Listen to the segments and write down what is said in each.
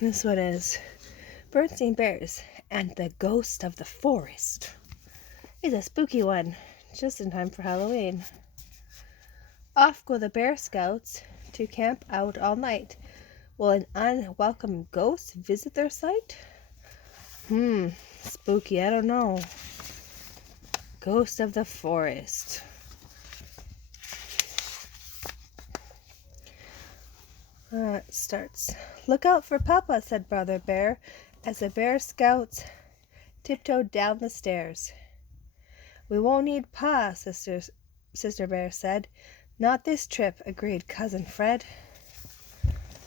This one is Berenstain Bears and the Ghost of the Forest. It's a spooky one, just in time for Halloween. Off go the Bear Scouts to camp out all night. Will an unwelcome ghost visit their site? Spooky, I don't know. Ghost of the Forest. It starts. Look out for Papa, said Brother Bear, as the Bear Scouts tiptoed down the stairs. We won't need Pa, Sister Bear said. Not this trip, agreed Cousin Fred.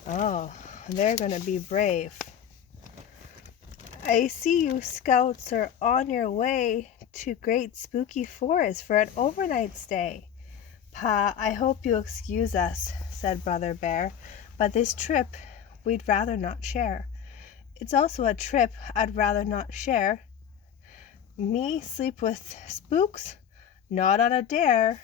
Oh, they're gonna be brave. I see you scouts are on your way to Great Spooky Forest for an overnight stay. Pa, I hope you'll excuse us, said Brother Bear, but this trip we'd rather not share. It's also a trip I'd rather not share. Me sleep with spooks? Not on a dare.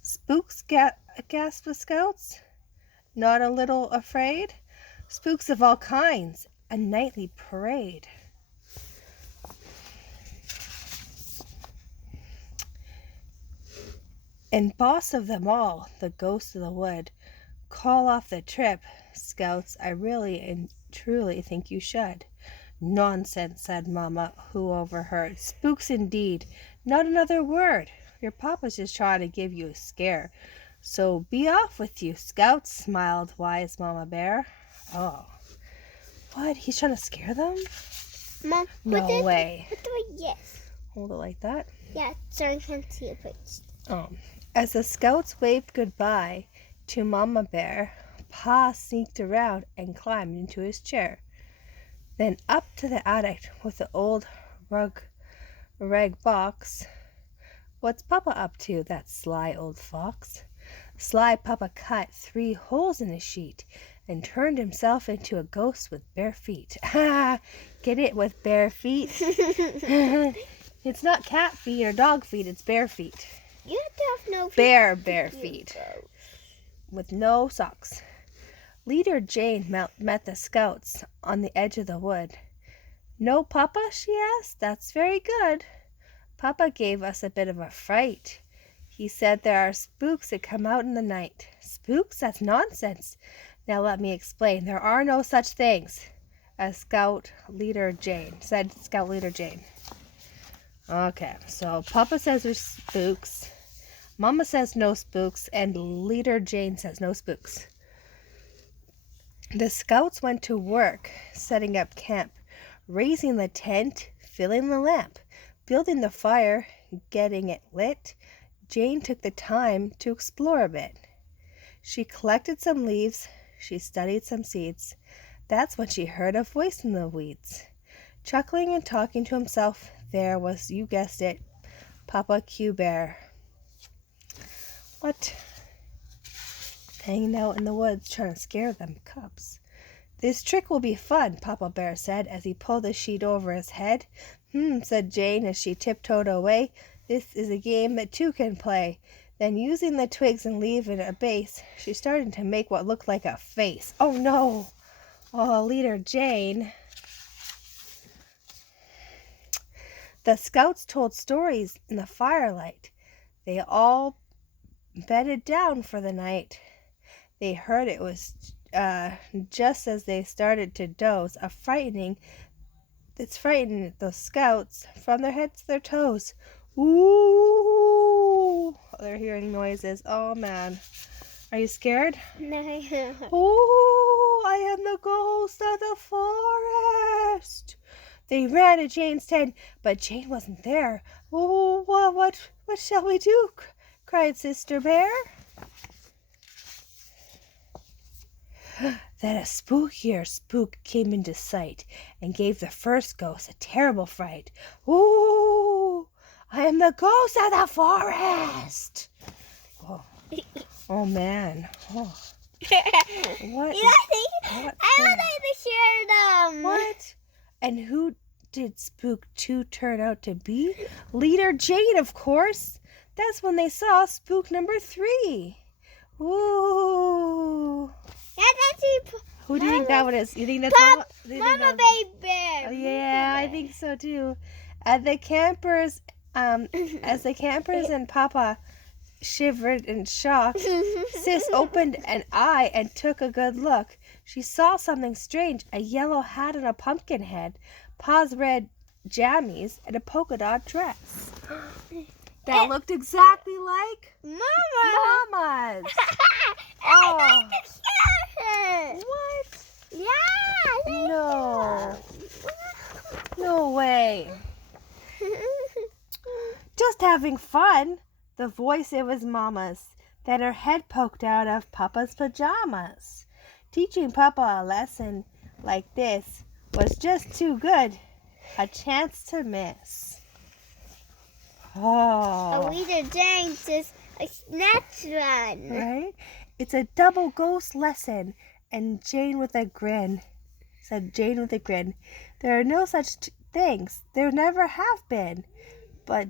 Spooks, gasped the scouts. Not a little afraid? Spooks of all kinds, a nightly parade. And boss of them all, the ghost of the wood, call off the trip, scouts, I really and truly think you should. Nonsense, said Mama, who overheard. Spooks indeed, not another word. Your papa's just trying to give you a scare. So be off with you, scouts, smiled wise Mama Bear. Oh. What? He's trying to scare them? Mom, no way. Yes. Hold it like that? Yeah, so I can see it first. Oh. As the scouts waved goodbye to Mama Bear, Pa sneaked around and climbed into his chair. Then up to the attic with the old rag box. What's Papa up to, that sly old fox? Sly Papa cut 3 holes in his sheet and turned himself into a ghost with bare feet. Ha! Get it, with bare feet? It's not cat feet or dog feet, it's bare feet. You have to have no feet. Bare feet. With no socks. Leader Jane met the scouts on the edge of the wood. No, Papa, she asked. That's very good. Papa gave us a bit of a fright. He said there are spooks that come out in the night. Spooks? That's nonsense. Now let me explain. There are no such things as Scout Leader Jane, said Scout Leader Jane. Okay, so Papa says there's spooks. Mama says no spooks, and Leader Jane says no spooks. The scouts went to work, setting up camp, raising the tent, filling the lamp, building the fire, getting it lit. Jane took the time to explore a bit. She collected some leaves, she studied some seeds. That's when she heard a voice in the weeds. Chuckling and talking to himself, there was, you guessed it, Papa Q Bear. What? Hanging out in the woods trying to scare them cubs. This trick will be fun, Papa Bear said as he pulled the sheet over his head. Said Jane as she tiptoed away. This is a game that 2 can play. Then using the twigs and leaving a base, she started to make what looked like a face. Oh no! Oh, Leader Jane. The scouts told stories in the firelight. They all bedded down for the night. They heard it was just as they started to doze. It's frightening those scouts from their heads to their toes. Ooh! They're hearing noises. Oh man. Are you scared? No. Ooh! I am the ghost of the forest. They ran to Jane's tent, but Jane wasn't there. Oh, what shall we do? Cried Sister Bear. Then a spookier spook came into sight and gave the first ghost a terrible fright. Ooh! I am the ghost of the forest. Oh man. Oh. What? I would like to share them. What? And who did Spook 2 turn out to be? Leader Jane, of course. That's when they saw Spook number 3. Ooh. That's Who do you think that one is? You think that's Mama, Mama? Do you think Mama that- Baby Bear. Oh, yeah, I think so too. As the campers and Papa shivered in shock, Sis opened an eye and took a good look. She saw something strange, a yellow hat and a pumpkin head, Pa's red jammies, and a polka dot dress. That looked exactly like Mama. Mama's. I Oh. like to scare her. What? Yeah. No. No way. Just having fun. The voice, it was Mama's. Then her head poked out of Papa's pajamas. Teaching Papa a lesson like this was just too good. A chance to miss. A Oh. leader James is a snatch run. Right? It's a double ghost lesson. And Jane with a grin. Said Jane with a grin. There are no such things. There never have been. But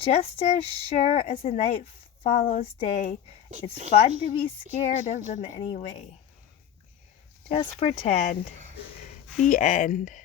just as sure as the night follows day, it's fun to be scared of them anyway. Just pretend. The end.